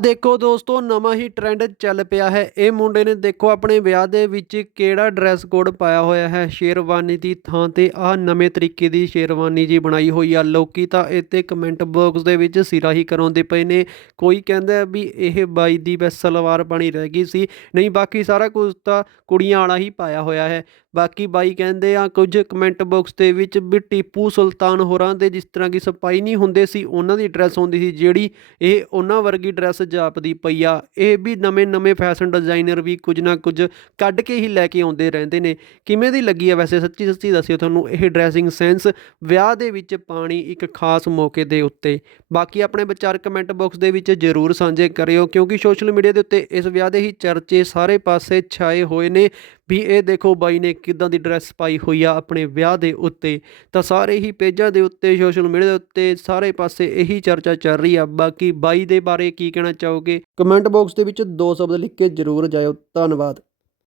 ਦੇਖੋ ਦੋਸਤੋ, ਨਵਾਂ ਹੀ ਟ੍ਰੈਂਡ ਚੱਲ ਪਿਆ ਹੈ। ਇਹ ਮੁੰਡੇ ਨੇ ਦੇਖੋ ਆਪਣੇ ਵਿਆਹ ਦੇ ਵਿੱਚ ਕਿਹੜਾ ਡਰੈਸ ਕੋਡ ਪਾਇਆ ਹੋਇਆ ਹੈ? ਸ਼ੇਰਵਾਨੀ ਦੀ ਥਾਂ ਤੇ ਆਹ ਨਵੇਂ ਤਰੀਕੇ ਦੀ ਸ਼ੇਰਵਾਨੀ ਜੀ ਬਣਾਈ ਹੋਈ ਆ। ਲੋਕੀ ਤਾਂ ਇੱਥੇ ਕਮੈਂਟ ਬਾਕਸ ਦੇ ਵਿੱਚ ਸਿਰਾ ਹੀ ਕਰਾਉਂਦੇ ਪਏ ਨੇ। ਕੋਈ ਕਹਿੰਦਾ ਵੀ ਇਹ ਬਾਈ ਦੀ ਬਸ ਸਲਵਾਰ ਬਣੀ ਰਹਿ ਗਈ ਸੀ। ਨਹੀਂ, ਬਾਕੀ ਸਾਰਾ ਕੁਝ ਤਾਂ ਕੁੜੀਆਂ ਵਾਲਾ ਹੀ ਪਾਇਆ ਹੋਇਆ ਹੈ। ਬਾਕੀ ਬਾਈ ਕਹਿੰਦੇ ਆ, ਕੁਝ ਕਮੈਂਟ ਬਾਕਸ ਦੇ ਵਿੱਚ ਵੀ ਟੀਪੂ ਸੁਲਤਾਨ ਹੋਰਾਂ ਦੇ ਜਿਸ ਤਰ੍ਹਾਂ ਕੀ ਸਪਾਈ ਨਹੀਂ ਹੁੰਦੇ ਸੀ, ਉਹਨਾਂ ਦੀ ਡਰੈਸ ਹੁੰਦੀ ਸੀ, ਜਿਹੜੀ ਇਹ ਉਹਨਾਂ ਵਰਗੀ ਡਰੈਸ ਜਾਪਦੀ ਪਈ ਆ। ਇਹ ਵੀ ਨਵੇਂ ਨਵੇਂ ਫੈਸ਼ਨ ਡਿਜ਼ਾਈਨਰ ਵੀ ਕੁਝ ਨਾ ਕੁਝ ਕੱਢ ਕੇ ਹੀ ਲੈ ਕੇ ਆਉਂਦੇ ਰਹਿੰਦੇ ਨੇ। ਕਿਵੇਂ ਦੀ ਲੱਗੀ ਆ ਵੈਸੇ? ਸੱਚੀ ਸੱਚੀ ਦੱਸਿਓ ਤੁਹਾਨੂੰ, ਇਹ ਡਰੈਸਿੰਗ ਸੈਂਸ ਵਿਆਹ ਦੇ ਵਿੱਚ ਪਾਣੀ ਇੱਕ ਖਾਸ ਮੌਕੇ ਦੇ ਉੱਤੇ। ਬਾਕੀ ਆਪਣੇ ਵਿਚਾਰ ਕਮੈਂਟ ਬਾਕਸ ਦੇ ਵਿੱਚ ਜ਼ਰੂਰ ਸਾਂਝੇ ਕਰਿਓ, ਕਿਉਂਕਿ ਸੋਸ਼ਲ ਮੀਡੀਆ ਦੇ ਉੱਤੇ ਇਸ ਵਿਆਹ ਦੇ ਹੀ ਚਰਚੇ ਸਾਰੇ ਪਾਸੇ ਛਾਏ ਹੋਏ ਨੇ। ਵੀ ਇਹ ਦੇਖੋ ਬਾਈ ਨੇ ਕਿਦਾਂ ਦੀ ਡਰੈਸ ਪਾਈ ਹੋਈ ਆ ਆਪਣੇ ਵਿਆਹ ਦੇ ਉੱਤੇ। ਤਾਂ ਸਾਰੇ ਹੀ ਪੇਜਾਂ ਦੇ ਉੱਤੇ ਸੋਸ਼ਲ ਮੀਡੀਆ ਦੇ ਉੱਤੇ ਸਾਰੇ ਪਾਸੇ ਇਹੀ ਚਰਚਾ ਚੱਲ ਰਹੀ ਆ। ਬਾਕੀ ਬਾਈ ਦੇ ਬਾਰੇ ਕੀ ਕਹਿਣਾ ਚਾਹੋਗੇ? ਕਮੈਂਟ ਬਾਕਸ ਦੇ ਵਿੱਚ ਦੋ ਸ਼ਬਦ ਲਿਖ ਕੇ ਜ਼ਰੂਰ ਜਾਇਓ। ਧੰਨਵਾਦ।